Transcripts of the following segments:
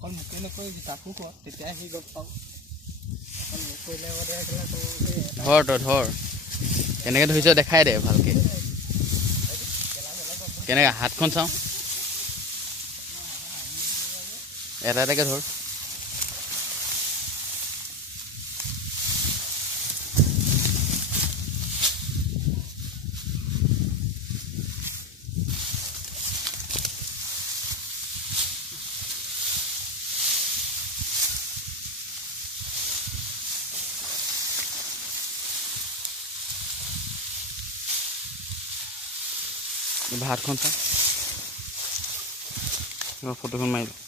অকল মোকে নকয় তাকো কোৱা তেতিয়া সি গম পাওঁ অকল মোক কৰিলে ধৰ তই ধৰ কেনেকৈ ধৰিছ দেখাই দে ভালকৈ কেনেকৈ হাতখন চাওঁ এটা এটাকৈ ধৰ হাতখন চাওঁ ফটোখন মাৰি লওঁ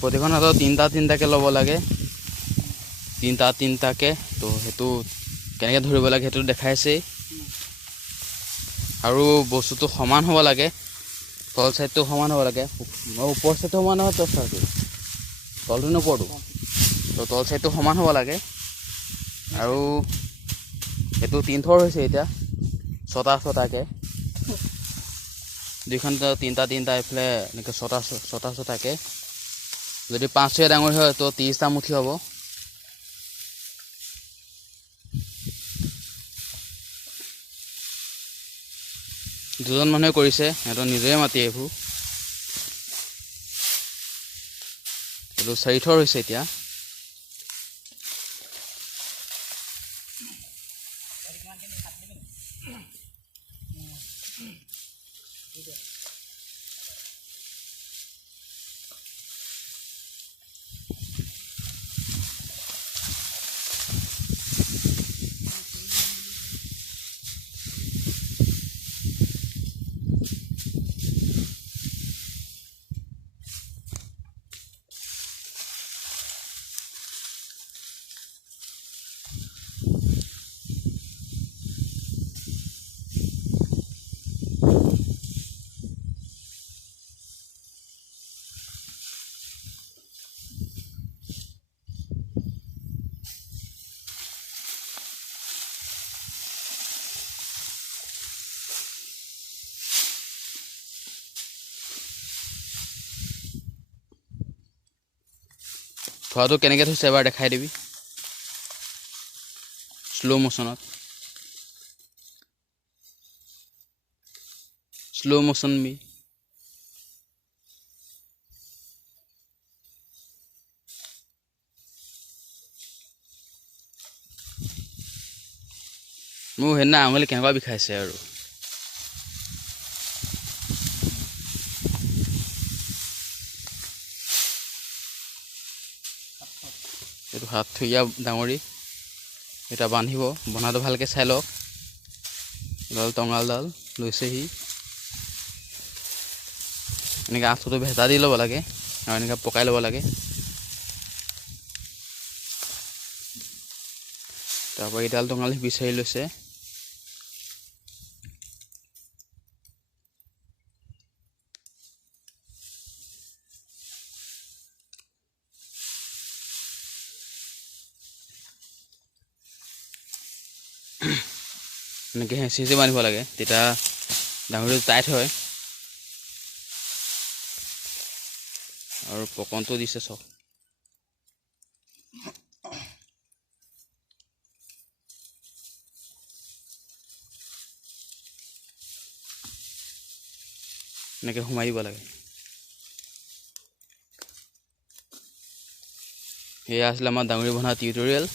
প্ৰতিখন হাতত তিনিটাকৈ ল'ব লাগে তিনিটাকৈ তো সেইটো কেনেকৈ ধৰিব লাগে সেইটো দেখাইছেই আৰু বস্তুটো সমান হ'ব লাগে তল চাইডটো সমান হ'ব লাগে ওপৰ চাইডটো সমান নহয় তল চাইডটো তলটো নপৰটো তো তল চাইডটো সমান হ'ব লাগে আৰু এইটো তিনিথৰ হৈছে এতিয়া ছটাকৈ দুইখন তিনিটা এইফালে এনেকৈ ছটাকৈ যদি 5 ডাঙৰ হয় তো 30টা মুঠি হ'ব দুজন মানুহে কৰিছে সিহঁতৰ নিজৰে মাতি এইবোৰ এইটো 4থৰ হৈছে এতিয়া ধোৱাটো কেনেকৈ থৈছে এবাৰ দেখাই দিবি শ্ল' মোশ্যন বি মোৰ সেইদিনা আঙুলি কেনেকুৱা বিষাইছে আৰু এইটো হাত থৈয়া ডাঙৰি এটা বান্ধিব বনাটো ভালকৈ চাই লওক এডাল টঙালডাল লৈছেহি এনেকৈ আঁঠুটো ভেটা দি ল'ব লাগে আৰু এনেকৈ পকাই ল'ব লাগে তাৰপৰা এইডাল টঙাল বিচাৰি লৈছে এনেকৈ হেঁচি বান্ধিব লাগে তেতিয়া ডাঙৰিটো টাইট হয় আৰু পকনটো দিছে চব এনেকৈ সোমাই দিব লাগে এয়া আছিলে আমাৰ ডাঙৰি বন্ধা টিউটৰিয়েল